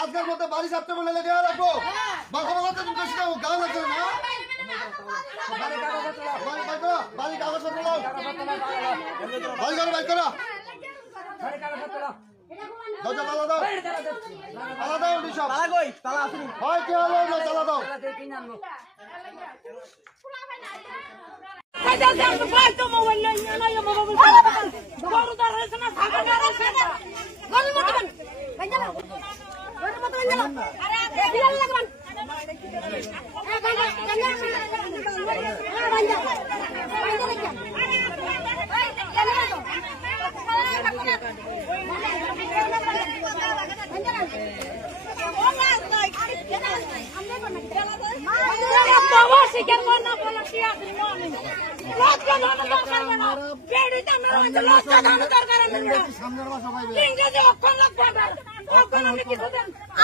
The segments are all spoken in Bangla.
আজকের মতো বাড়ি ছাড়তে বলে দেওয়া রাখবো বাঘা বাঘাতে গান আছে না বাড়ি কাগজপত্র নাও বাড়ি করো বাড়ি করো দরজা তালা দাও তালা দাও সব হয় কি হলো তালা দাও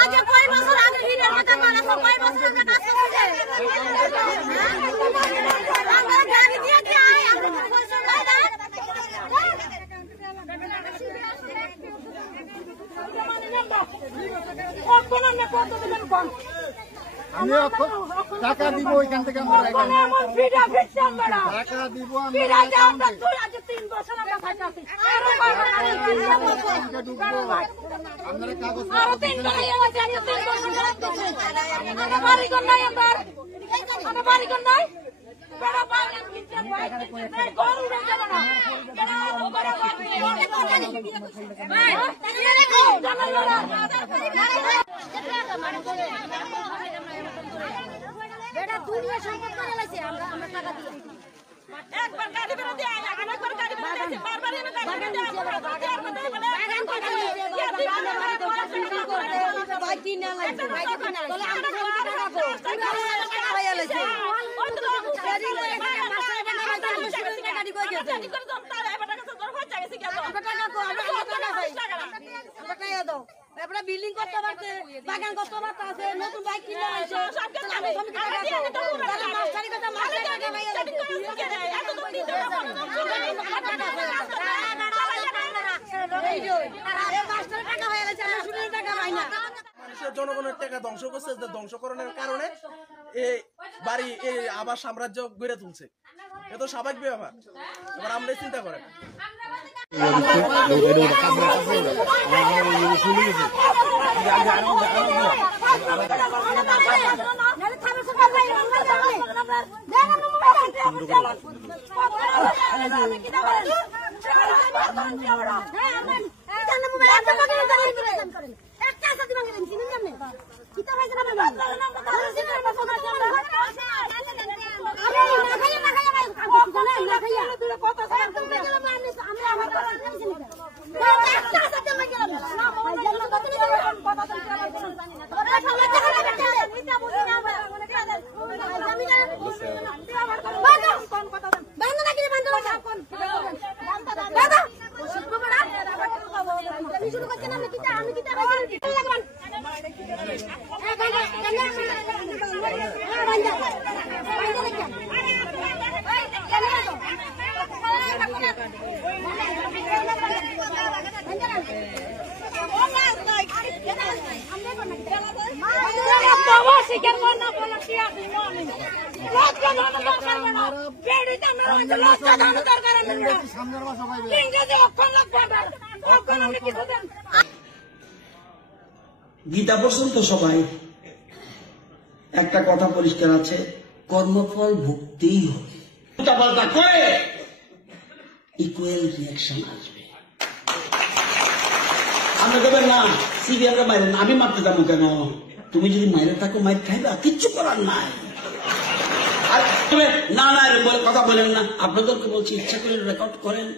আগে কয় বছর আগে ভিড়ের কথা বলা কয় বছর আগে কাজ করছে আমরা গাড়ি দিয়ে কি আই আমরা বলছো দাদা কোন না কত দিবেন কোন আমি টাকা দিব ওইখান থেকে আমরা টাকা দিব আমি আপনারা কাগজ বেটা দুনিয়া সম্পদ করে লাইছে আমরা টাকা দিই একবার গাড়ি বেরো দিয়ে আরেকবার গাড়ি বেরো দিয়ে বারবার এনে টাকা দিয়ে বাগান করে ভাই কিনা লাইছে ভাই কিনা তাহলে আমরা টাকা কো টাকা ভাইয়া লাইছে ওই তো গাড়ি লয়ে মাস্টার বানা গাড়ি কই গেছে গাড়ি করে দাও তার এবার টাকা তোর হয়ে গেছে কি আমরা টাকা কো আমরা টাকা ভাই আমরা টাকা দাও আমরা বিল্ডিং করতে পারতে বাগান করতে পারতে আছে নতুন বাইক কিনে আইছে আমি সব টাকা কো তাহলে মাস্টারি কথা মাস্টার টাকা ভাইয়া এত তো দিতে মানুষের জনগণের টাকা ধ্বংস করছে, ধ্বংসকরণের কারণে এই বাড়ি এই আবার সাম্রাজ্য গড়ে তুলছে। এ তো স্বাভাবিক ব্যাপার। এবার আমরা চিন্তা করেন গীতা পড়ছেন তো সবাই, একটা কথা পরিষ্কার আছে, কর্মফল ভুগতেই হবে। উল্টাপাল্টা করে ইকুয়াল রিয়াকশন আসবে। আমরা দেবেন না সিবিআইকে মারেন, আমি মারতে যাবো কেন? তুমি যদি মাইরে থাকো মাইর খাইবা, কিচ্ছু করার নাই। আর না না কথা বলেন না, আপনাদেরকে বলছি ইচ্ছা করে রেকর্ড করেন।